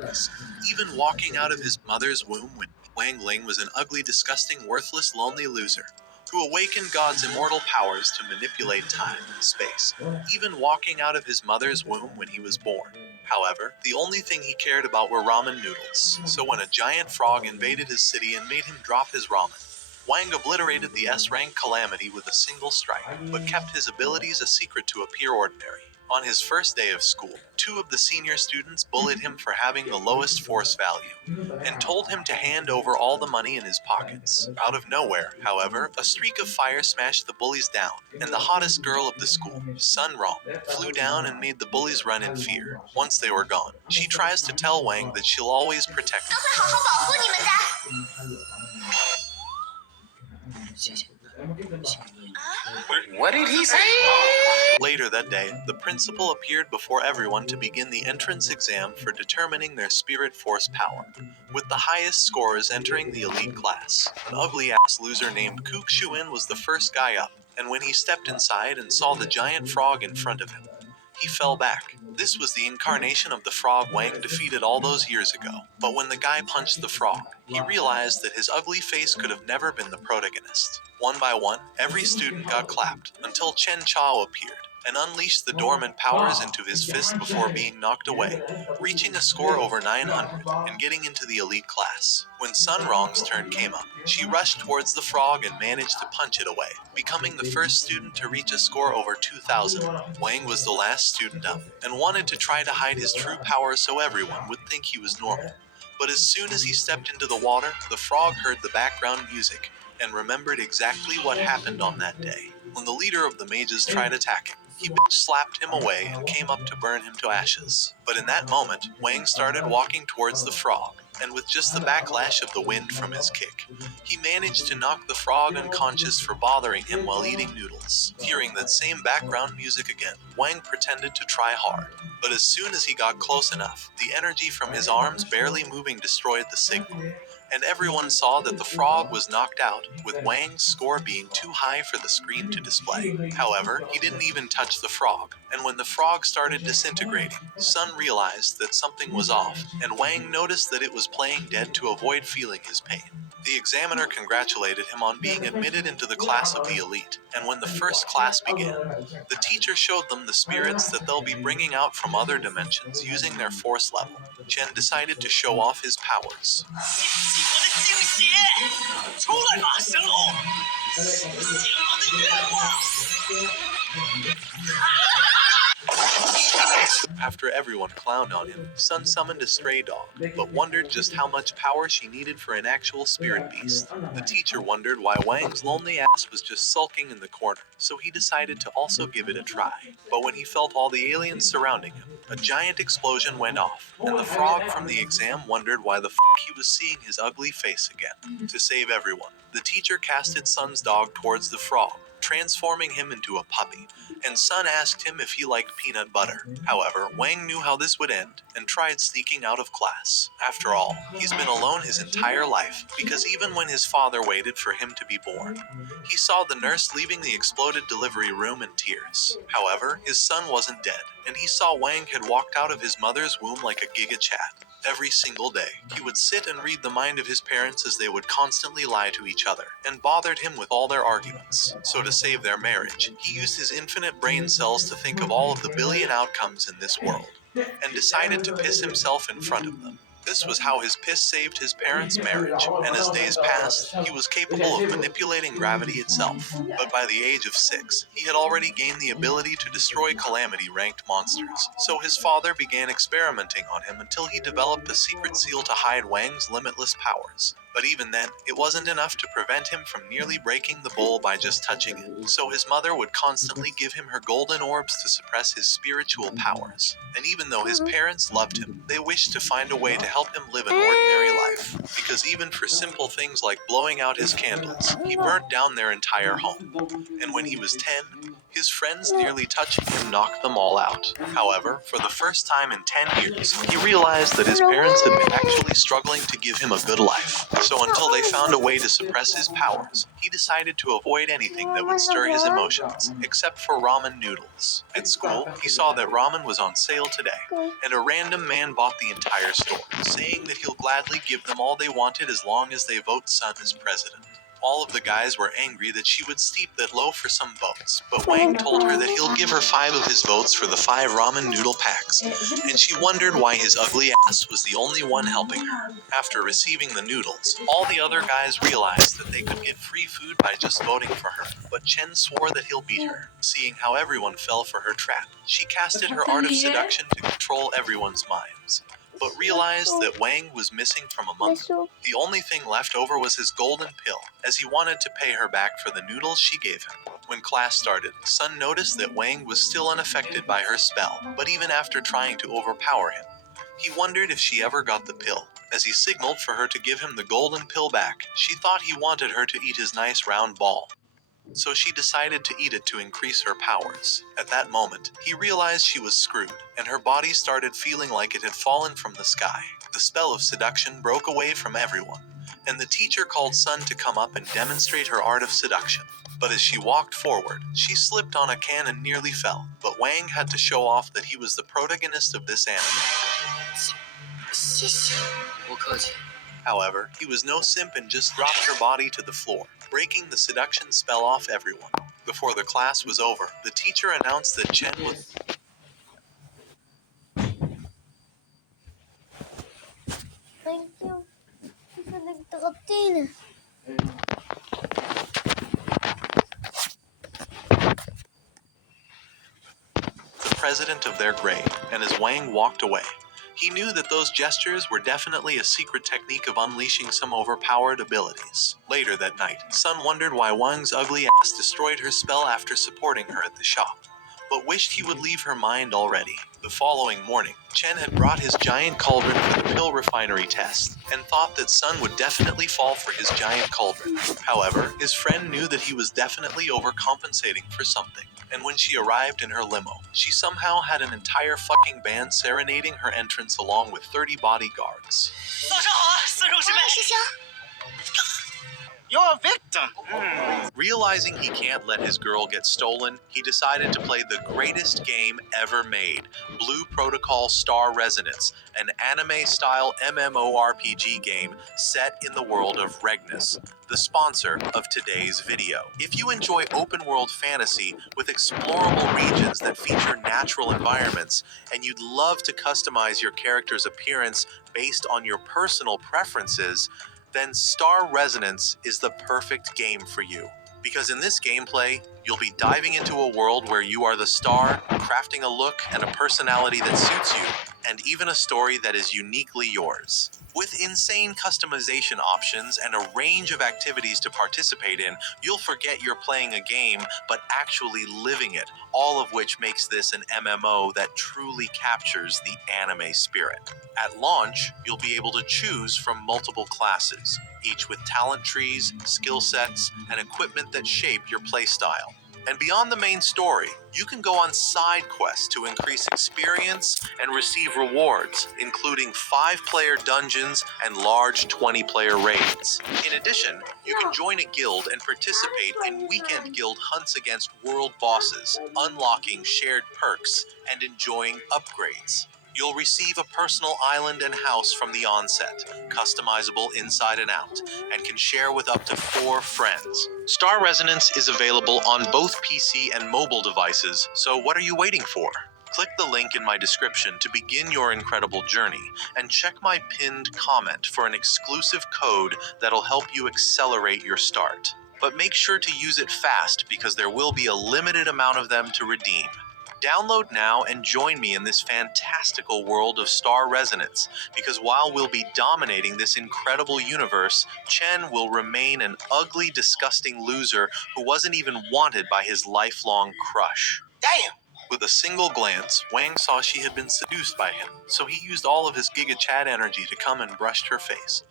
memories. Even walking out of his mother's womb when Wang Ling was an ugly, disgusting, worthless, lonely loser who awakened God's immortal powers to manipulate time and space, even walking out of his mother's womb when he was born. However, the only thing he cared about were ramen noodles, so when a giant frog invaded his city and made him drop his ramen, Wang obliterated the S-rank calamity with a single strike, but kept his abilities a secret to appear ordinary. On his first day of school, two of the senior students bullied him for having the lowest force value, and told him to hand over all the money in his pockets. Out of nowhere, however, a streak of fire smashed the bullies down, and the hottest girl of the school, Sun Rong, flew down and made the bullies run in fear. Once they were gone, she tries to tell Wang that she'll always protect him. What did he say? Later that day, the principal appeared before everyone to begin the entrance exam for determining their spirit force power, with the highest scores entering the elite class. An ugly-ass loser named Kook Shuin was the first guy up, and when he stepped inside and saw the giant frog in front of him, he fell back. This was the incarnation of the frog Wang defeated all those years ago. But when the guy punched the frog, he realized that his ugly face could have never been the protagonist. One by one, every student got clapped, until Chen Chao appeared and unleashed the dormant powers into his fist before being knocked away, reaching a score over 900 and getting into the elite class. When Sun Rong's turn came up, she rushed towards the frog and managed to punch it away, becoming the first student to reach a score over 2,000. Wang was the last student up, and wanted to try to hide his true power so everyone would think he was normal. But as soon as he stepped into the water, the frog heard the background music and remembered exactly what happened on that day. When the leader of the mages tried attacking, he slapped him away and came up to burn him to ashes. But in that moment, Wang started walking towards the frog, and with just the backlash of the wind from his kick, he managed to knock the frog unconscious for bothering him while eating noodles. Hearing that same background music again, Wang pretended to try hard. But as soon as he got close enough, the energy from his arms barely moving destroyed the signal, and everyone saw that the frog was knocked out, with Wang's score being too high for the screen to display. However, he didn't even touch the frog, and when the frog started disintegrating, Sun realized that something was off, and Wang noticed that it was playing dead to avoid feeling his pain. The examiner congratulated him on being admitted into the class of the elite, and when the first class began, the teacher showed them the spirits that they'll be bringing out from other dimensions using their force level. Chen decided to show off his powers. After everyone clowned on him, Sun summoned a stray dog, but wondered just how much power she needed for an actual spirit beast. The teacher wondered why Wang's lonely ass was just sulking in the corner, so he decided to also give it a try. But when he felt all the aliens surrounding him, a giant explosion went off, and the frog from the exam wondered why the he was seeing his ugly face again. To save everyone, the teacher casted Sun's dog towards the frog, transforming him into a puppy, and Sun asked him if he liked peanut butter. However, Wang knew how this would end and tried sneaking out of class. After all, he's been alone his entire life, because even when his father waited for him to be born, he saw the nurse leaving the exploded delivery room in tears. However, his son wasn't dead, and he saw Wang had walked out of his mother's womb like a Giga Chat. Every single day, he would sit and read the mind of his parents as they would constantly lie to each other, and bothered him with all their arguments. So to save their marriage, he used his infinite brain cells to think of all of the billion outcomes in this world, and decided to piss himself in front of them. This was how his piss saved his parents' marriage, and as days passed, he was capable of manipulating gravity itself. But by the age of 6, he had already gained the ability to destroy Calamity-ranked monsters, so his father began experimenting on him until he developed a secret seal to hide Wang's limitless powers. But even then, it wasn't enough to prevent him from nearly breaking the bowl by just touching it, so his mother would constantly give him her golden orbs to suppress his spiritual powers. And even though his parents loved him, they wished to find a way to help him live an ordinary life, because even for simple things like blowing out his candles, he burnt down their entire home. And when he was 10, His friends nearly touching him knocked them all out. However, for the first time in 10 years, he realized that his parents had been actually struggling to give him a good life. So until they found a way to suppress his powers, he decided to avoid anything that would stir his emotions, except for ramen noodles. At school, he saw that ramen was on sale today, and a random man bought the entire store, saying that he'll gladly give them all they wanted as long as they vote Sun as president. All of the guys were angry that she would steep that low for some votes, but Wang told her that he'll give her 5 of his votes for the 5 ramen noodle packs, and she wondered why his ugly ass was the only one helping her. After receiving the noodles, all the other guys realized that they could get free food by just voting for her, but Chen swore that he'll beat her. Seeing how everyone fell for her trap, she casted her art of seduction to control everyone's minds, but realized that Wang was missing from among them. The only thing left over was his golden pill, as he wanted to pay her back for the noodles she gave him. When class started, Sun noticed that Wang was still unaffected by her spell, but even after trying to overpower him, he wondered if she ever got the pill. As he signaled for her to give him the golden pill back, she thought he wanted her to eat his nice round ball, so she decided to eat it to increase her powers. At that moment, he realized she was screwed, and her body started feeling like it had fallen from the sky. The spell of seduction broke away from everyone, and the teacher called Sun to come up and demonstrate her art of seduction. But as she walked forward, she slipped on a can and nearly fell, but Wang had to show off that he was the protagonist of this anime. However, he was no simp and just dropped her body to the floor, breaking the seduction spell off everyone. Before the class was over, the teacher announced that Chen was... Thank you. Nagtakatin. the president of their grade, and as Wang walked away, he knew that those gestures were definitely a secret technique of unleashing some overpowered abilities. Later that night, Sun wondered why Wang's ugly ass destroyed her spell after supporting her at the shop, but wished he would leave her mind already. The following morning, Chen had brought his giant cauldron for the pill refinery test, and thought that Sun would definitely fall for his giant cauldron. However, his friend knew that he was definitely overcompensating for something, and when she arrived in her limo, she somehow had an entire fucking band serenading her entrance along with 30 bodyguards. You're a victim. Realizing he can't let his girl get stolen, he decided to play the greatest game ever made, Blue Protocol Star Resonance, an anime-style MMORPG game set in the world of Regnus, the sponsor of today's video. If you enjoy open-world fantasy with explorable regions that feature natural environments, and you'd love to customize your character's appearance based on your personal preferences, then Star Resonance is the perfect game for you. Because in this gameplay, you'll be diving into a world where you are the star, crafting a look and a personality that suits you, and even a story that is uniquely yours. With insane customization options and a range of activities to participate in, you'll forget you're playing a game, but actually living it, all of which makes this an MMO that truly captures the anime spirit. At launch, you'll be able to choose from multiple classes, each with talent trees, skill sets, and equipment that shape your playstyle. And beyond the main story, you can go on side quests to increase experience and receive rewards, including 5-player dungeons and large 20-player raids. In addition, you can join a guild and participate in weekend guild hunts against world bosses, unlocking shared perks and enjoying upgrades. You'll receive a personal island and house from the onset, customizable inside and out, and can share with up to 4 friends. Star Resonance is available on both PC and mobile devices, so what are you waiting for? Click the link in my description to begin your incredible journey, and check my pinned comment for an exclusive code that'll help you accelerate your start. But make sure to use it fast because there will be a limited amount of them to redeem. Download now and join me in this fantastical world of Star Resonance, because while we'll be dominating this incredible universe, Chen will remain an ugly, disgusting loser who wasn't even wanted by his lifelong crush. Damn. With a single glance, Wang saw she had been seduced by him, so he used all of his Giga Chad energy to come and brushed her face.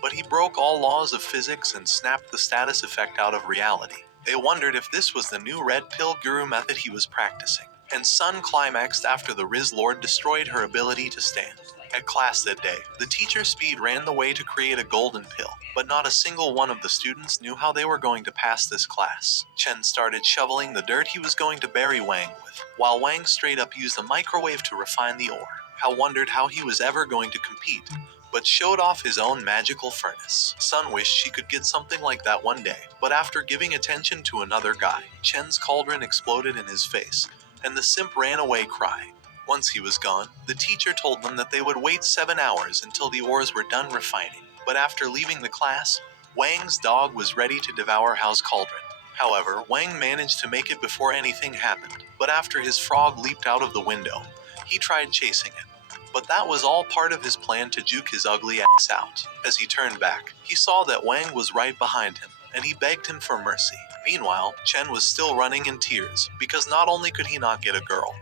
But he broke all laws of physics and snapped the status effect out of reality. They wondered if this was the new red pill guru method he was practicing. And Sun climaxed after the Riz Lord destroyed her ability to stand. At class that day, the teacher Speed ran the way to create a golden pill, but not a single one of the students knew how they were going to pass this class. Chen started shoveling the dirt he was going to bury Wang with, while Wang straight up used a microwave to refine the ore. Hao wondered how he was ever going to compete, but showed off his own magical furnace. Sun wished she could get something like that one day, but after giving attention to another guy, Chen's cauldron exploded in his face, and the simp ran away crying. Once he was gone, the teacher told them that they would wait 7 hours until the ores were done refining. But after leaving the class, Wang's dog was ready to devour Hao's cauldron. However, Wang managed to make it before anything happened, but after his frog leaped out of the window, he tried chasing it. But that was all part of his plan to juke his ugly ass out. As he turned back, he saw that Wang was right behind him, and he begged him for mercy. Meanwhile, Chen was still running in tears, because not only could he not get a girl,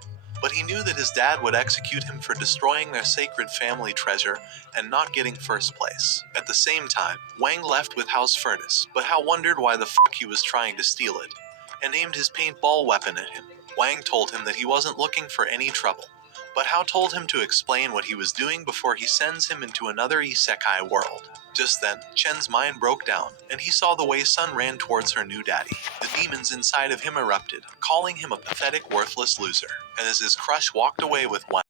but he knew that his dad would execute him for destroying their sacred family treasure and not getting first place. At the same time, Wang left with Hao's furnace, but Hao wondered why the fuck he was trying to steal it, and aimed his paintball weapon at him. Wang told him that he wasn't looking for any trouble, but Hao told him to explain what he was doing before he sends him into another isekai world. Just then, Chen's mind broke down, and he saw the way Sun ran towards her new daddy. The demons inside of him erupted, calling him a pathetic, worthless loser. And as his crush walked away with one